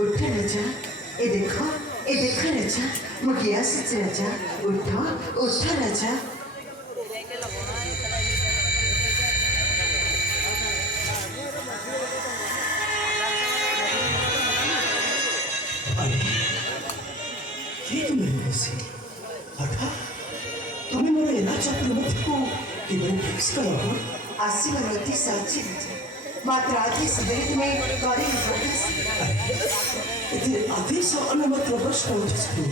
उठ राजा ए देखो राजा मुझे आसिच राजा उठ राजा तुम्हें मोर एना चक्र मत को कि बड़े फिक्स करो आशीर्वाद होती साची राजा मात्र आदेश देख में गाड़ी इतने आदेश अनुमति प्रश्न उठिसु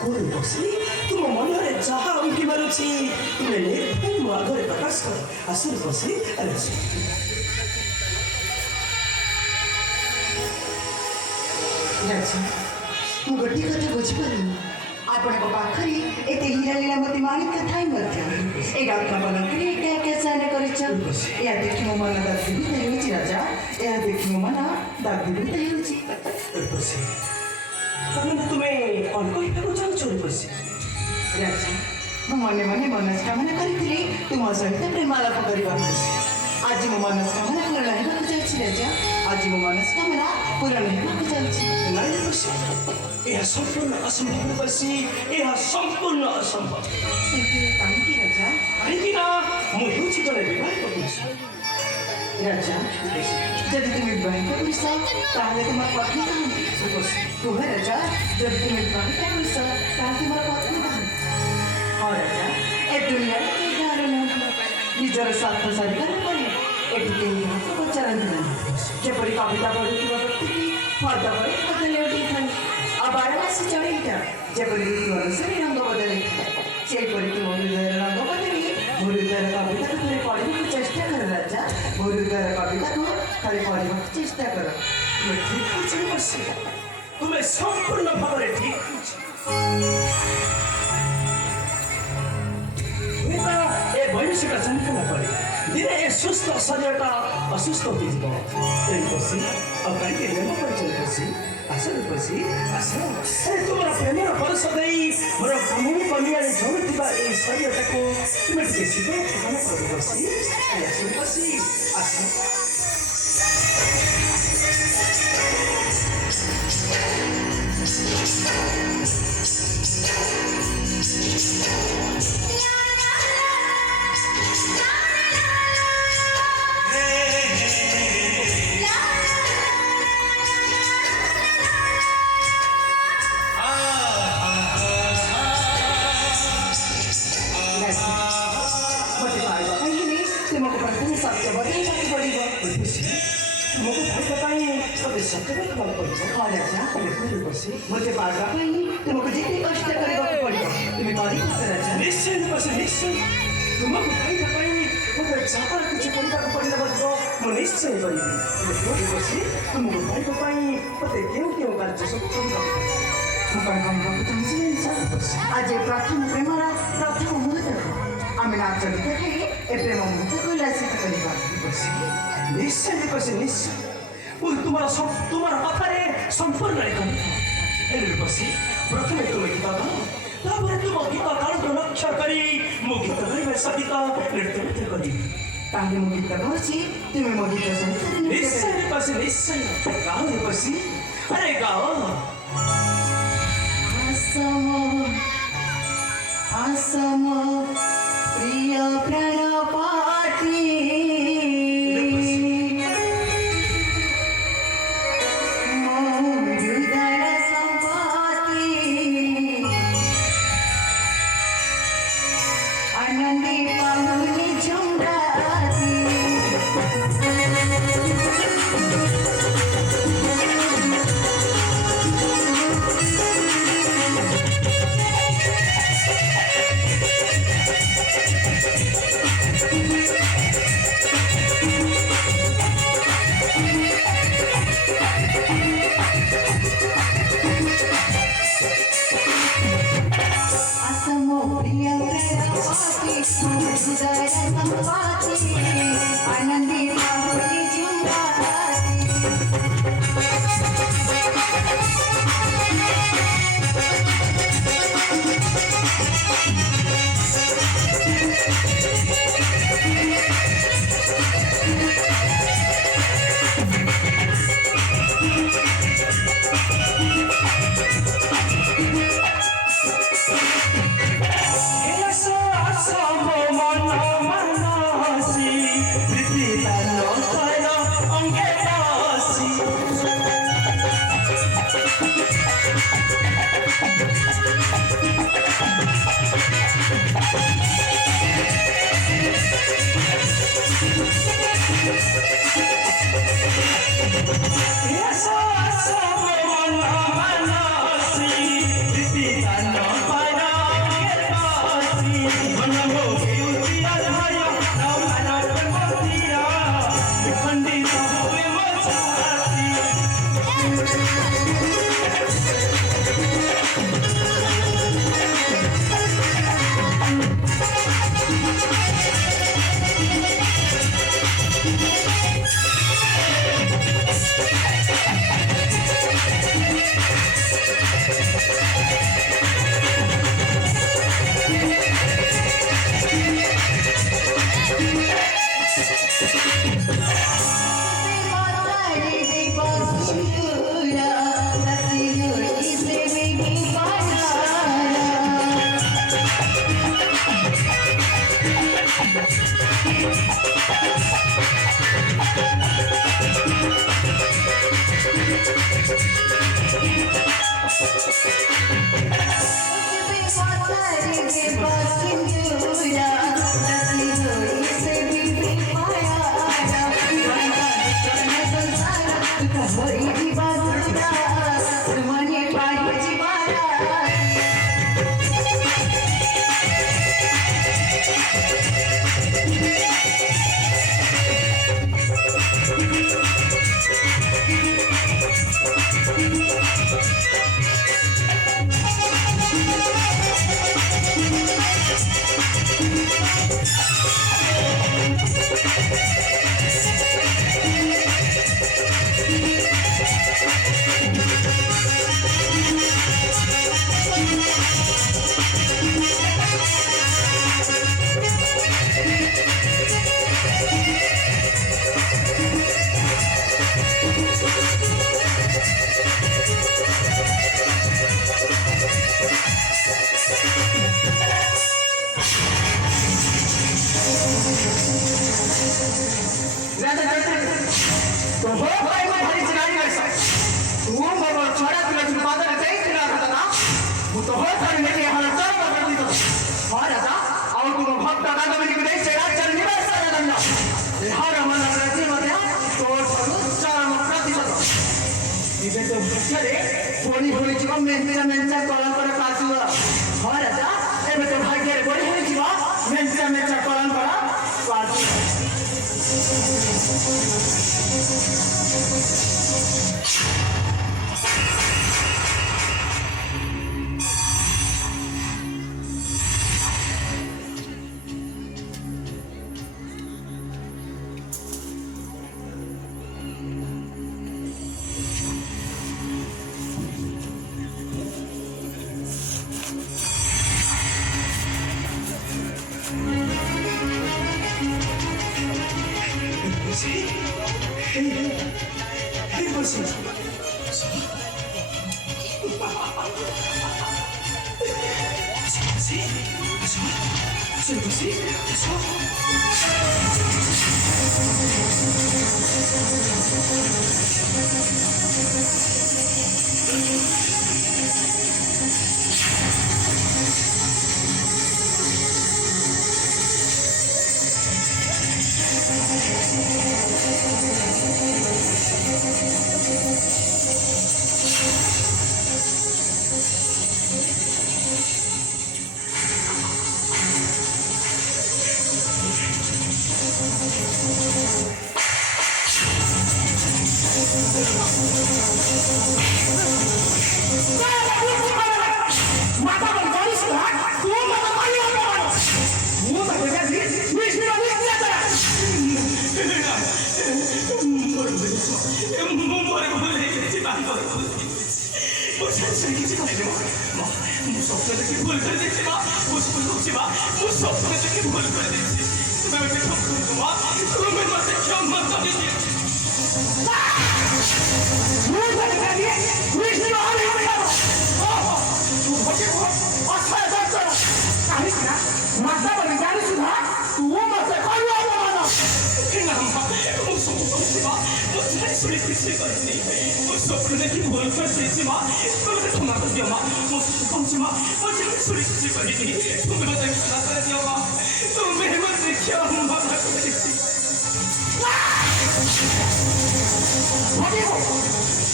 कोन बसी तुम मन रे जहा उनकी मारुछि तुमे निर्भय मो आगरे प्रकाश कर आसुर बसी अरे राजा मु गोटी कथा बुझी पारु आपण को पाखरी एते हीरा लीला मती माणिक थाई मध्य ए रत्न बनकरी एका एका साने करिछ या देखि मो मन दादी भी हेउछि राजा या देखि मो मन दादी भी हेउछि बसी तमने तुमे अन कोइ पे जाउ छोरी बसी राजा मो मने मने मनस्कामना करिथिली तुम सहित प्रेमालाप करिबा आज मो मनस्कामना पूर्ण हेबाक जाउछि राजा आज मो मनस्कामना पूर्ण हेबाक जाउछि नहीं बसी यह संपूर्ण असंभव बसी यह संपूर्ण असंभव काहीकि राजा काहीकि ना मु हेउछि जने विवाहित पुरुष राजा जदि तुम विवाहित पुरुष ताहले तुमार पत्नी कहानी कुह राजा जदि तुम विवाहित पुरुष ताहले तुमार पत्नी कहानी हाँ राजा ए दुनिया निजर स्वार्थ सारिकार पड़े एटी केही काहाको पचारती नहीं जेपरी कविता पढ़ुवा व्यक्ति फर्द पड़े बदले उठी था आ 12 मास चढ़ईटा जेपरी ऋतु अनुसार रंग बदले सेपरी तुम हृदय रंग बदली हृदय कविता को थोड़े पढ़ा चेष्टा कर राजा हृदय कविता को थोड़े पढ़ा चेष्टा कर तुम्हें ठीक होछि बसी तुम्हें संपूर्ण भावरे ठीक होछि ए भविष्य का संकल्प करे दिने ए सुस्त शरीरटा असुस्त होती जीव तेन बसी अब कहीं प्रेम परिचय बसी आसर बसी आसर अरे तुम्हारा प्रेमर परस देई मोर कमुनी कनियारे झुरुथिबा ए शरीरटा को तुम्हें टिके शीतल ठिकाना कर बसी आसर बसी आसर मुझे पार्टा तुमको जितने कष्ट करने पड़ेगा तुम्हें करी राजा निश्चय निश्चय तुमको कहीं ना कहीं मुझे जहाँ कुछ करने को पड़ेगा बच्चों मैं निश्चय करेगी बसी तुमको कहीं ना कहीं पता क्यों कार्य सब करना आज प्रथम प्रेमरा प्रथम मुहूर्त आम नाच गीत खाई ए प्रेम मुहूर्त को उल्लासित करवा निश्चय निश्चय तुम्हारा कथारे संपूर्ण बसी प्रथम तुम गीत गाओ तापर तुम गीत ताल लक्ष्य करी मो गीत गाइबा सहित नृत्य करी ताहले मो गीत गाउछि तुमे मो गीत सहित निश्चय गाओ बसी अरे गाओ आसम प्रिय प्राण पाटी तो हो भाई मैं भारी चिराई कैसा तू मोर छोड़ा तुला तुम बादर जाई तुला खाता ना वो तो हो थारी लेके हमारा चल कर दी तो और आता और तुम भक्त का तो मेरी नहीं सेरा चल नहीं ऐसा ना दंडा ये हर हमारा रहती मत तो सरो चार मक्का दी तो इबे तो चले थोड़ी थोड़ी जीवन में मेंचा कॉलम पर काजू और आता एबे तो भाई के बड़ी बड़ी जीवन मेंचा कॉलम पर काजू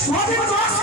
What do you want?